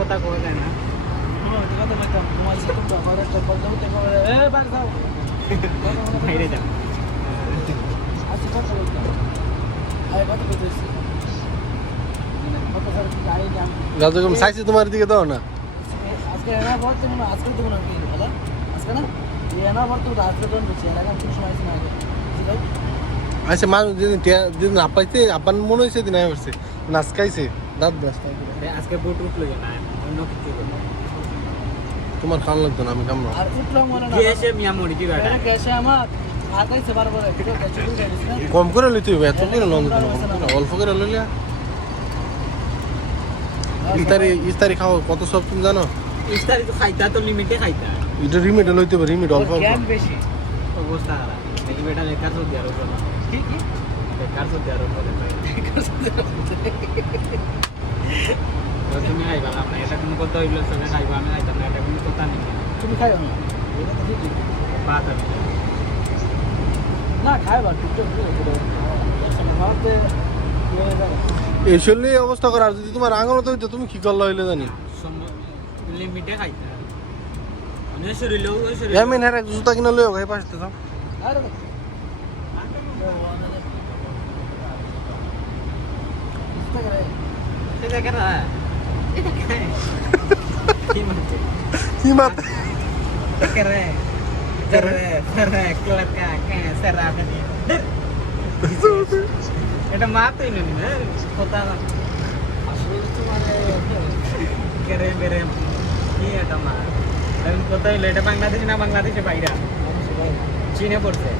কথা কওয়া যায় না কথা বলতাম তোমার সাথে তো আমার একটা কথা হতে পারে বাড়ি যাও বাইরে যাও আচ্ছা কথা বলতাম আরে কথা বলতেছি কথা স্যার যাই না রাজকম সাইসে তোমার দিকে দাও না আজকে এনা বলতে না আজকে দেবো না কি হলো আজকে না এনা বলতে আজকে দন বলছি এলাকা কোন সময় আছে না আগে বুঝলো আচ্ছা মানুষ যেদিন আপাইতে আপান মনে হয়েছে দিন আসছে নাচ খাইছে দাঁত ব্যস্ত আজকে বুট উঠলো না অন্য কিছু করবো তোমার খাওয়া লাগতো না আমি কামড়া আর উঠলাম মনে না গিয়েছে মিয়া মরি কি ব্যাটা এটা কেসে আমার আতাইছে বারবার এটা কেসে দিন জানিস না কম করে লইতে হবে এত করে লং দিতে না অল্প করে লইলে ইস্তারি খাও কত সব তুমি জানো ইস্তারি তো খাইতা তো লিমিটে খাইতা এটা রিমিট লইতে হবে রিমিট অল্প অল্প জ্ঞান বেশি অবস্থা খারাপ দেখি বেটা লেখার সব দেওয়ার উপর কি কি লেখার সব দেওয়ার উপর তুমি খাইবা না এটা কোনো কথা হইল সবাই খাইবা আমি খাইতাম না এটা কোনো কথা নেই তুমি খাইও না এটা তো ঠিক বাদ আমি না খাইবা টুকটাক করে করে ভাবতে এসলে অবস্থা করা আর যদি তোমার আঙুল তো হইতো তুমি কি করলা হইলে জানি লিমিটে খাইতা অন্য শরীরেও ওই শরীর এমন হ্যাঁ জুতা কিনা লইও ভাই পাশে যাও আরে এটা কেন এটা কেন কি মানে কি মাত करे करे करे क्लर का के सेरा আপনি এটা মাপই নেই না কথা না আসলে তোমার করে বেরে কি এটা মা এখন কথা হইলো এটা বাংলাদেশ না বাংলাদেশে বাইরা চীনে পড়ছে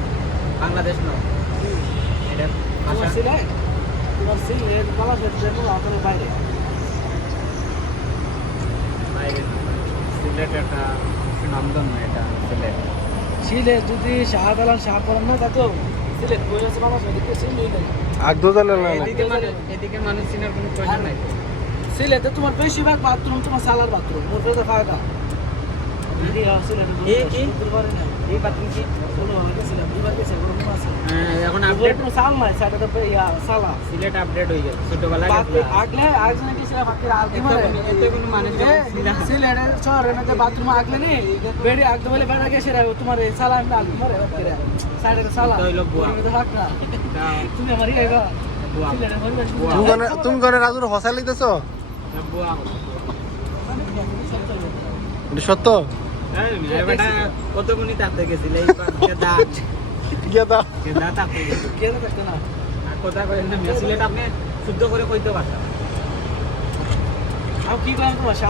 বাংলাদেশ না এটা ভাষা তোমার সিলেট বলা যাচ্ছে আপনার বাইরে বাইরে সিলেট একটা নামদান না এটা সিলেট সিলেট যদি শাহজালাল শাহ করেন না তা তো সিলেট বই আছে মানুষ এদিকে সিলেট আগ দোজালে না এদিকে মানুষ চিনার কোনো প্রয়োজন নাই সিলেটে তোমার বেশিরভাগ বাথরুম তোমার সালার বাথরুম মোর পেতে ফাঁকা এই বাথরুম কি এখন আপডেট সিলেট আপডেট হয়ে গেছে ছোটবেলায় এতে কোনো মানুষ বাথরুম আগলে নি বেড়ে একদম বলে বেড়া গেছে তোমার সালা আমি মারে সাইডে সালা তুমি আমার তুমি করে রাজুর হসাই লইতেছ এটা সত্য কত গুণী তাতে গেছিল কথা করেন না সিলেট আপনি শুদ্ধ করে কইতে পারতাম কি করেন তোমার